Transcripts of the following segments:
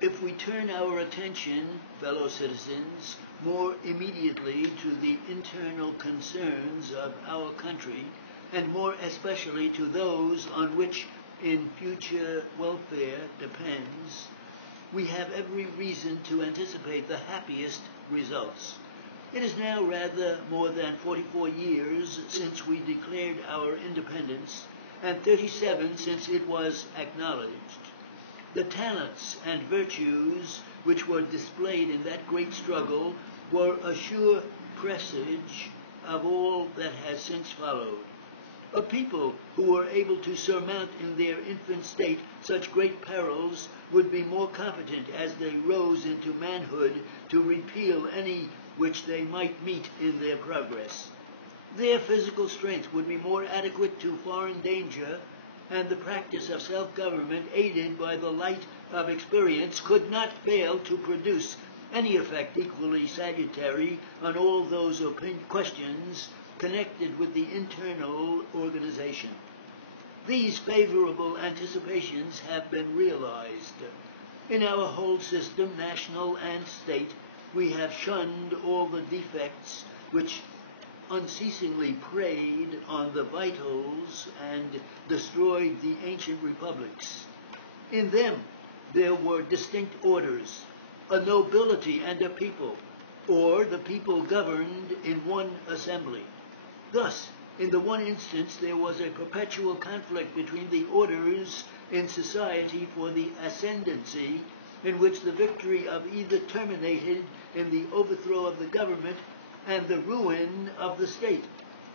If we turn our attention, fellow citizens, more immediately to the internal concerns of our country, and more especially to those on which in future welfare depends, we have every reason to anticipate the happiest results. It is now rather more than 44 years since we declared our independence, and 37 since it was acknowledged. The talents and virtues which were displayed in that great struggle were a sure presage of all that has since followed. A people who were able to surmount in their infant state such great perils would be more competent as they rose into manhood to repeal any which they might meet in their progress. Their physical strength would be more adequate to foreign danger, and the practice of self-government, aided by the light of experience, could not fail to produce any effect equally salutary on all those questions connected with the internal organization. These favorable anticipations have been realized. In our whole system, national and state, we have shunned all the defects which unceasingly preyed on the vitals and destroyed the ancient republics. In them there were distinct orders, a nobility and a people, or the people governed in one assembly. Thus, in the one instance, there was a perpetual conflict between the orders in society for the ascendancy, in which the victory of either terminated in the overthrow of the government and the ruin of the state;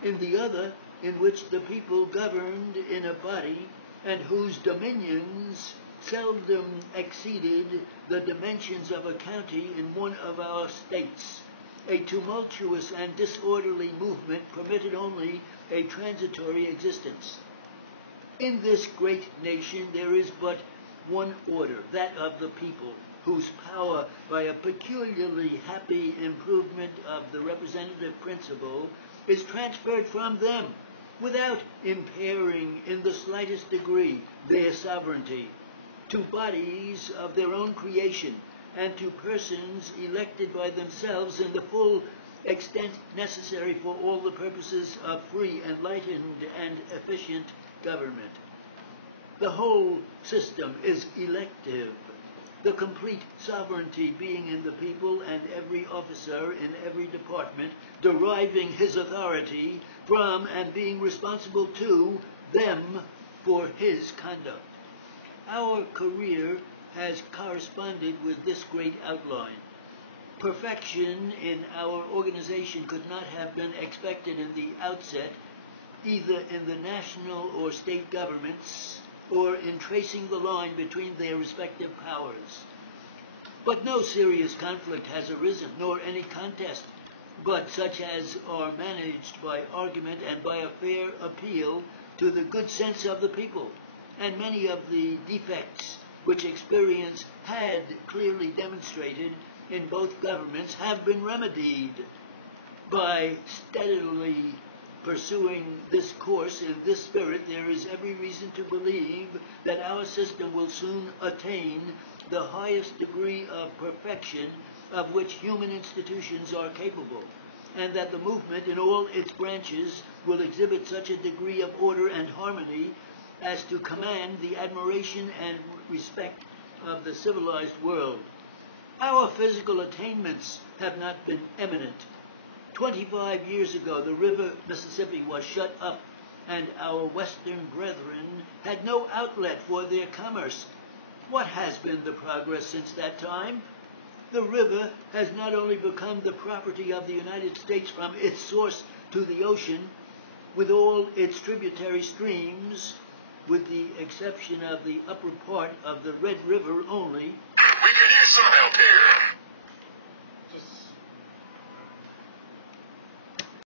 in the other, in which the people governed in a body, and whose dominions seldom exceeded the dimensions of a county in one of our states. A tumultuous and disorderly movement permitted only a transitory existence. In this great nation there is but one order, that of the people, whose power, by a peculiarly happy improvement of the representative principle, is transferred from them, without impairing in the slightest degree their sovereignty, to bodies of their own creation, and to persons elected by themselves in the full extent necessary for all the purposes of free, enlightened, and efficient government. The whole system is elective, the complete sovereignty being in the people, and every officer in every department deriving his authority from and being responsible to them for his conduct. Our career has corresponded with this great outline. Perfection in our organization could not have been expected in the outset, either in the national or state governments, or in tracing the line between their respective powers. But no serious conflict has arisen, nor any contest, but such as are managed by argument and by a fair appeal to the good sense of the people, and many of the defects which experience had clearly demonstrated in both governments have been remedied. By steadily pursuing this course in this spirit, there is every reason to believe that our system will soon attain the highest degree of perfection of which human institutions are capable, and that the movement in all its branches will exhibit such a degree of order and harmony as to command the admiration and respect of the civilized world. Our physical attainments have not been eminent. 25 years ago, the river Mississippi was shut up, and our western brethren had no outlet for their commerce. What has been the progress since that time? The river has not only become the property of the United States from its source to the ocean, with all its tributary streams, with the exception of the upper part of the Red River only. We could use some help here.